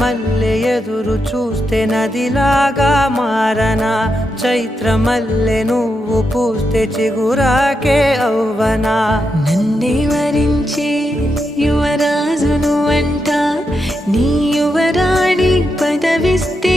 మల్లె ఎదురు చూస్తే నదిలాగా మారనా, చైత్రమల్లె నువ్వు పూస్తే చిగురాకే అవ్వనా. నన్నే వరించే యువరాజును అంట, నీ యువరాణి పదవిస్తే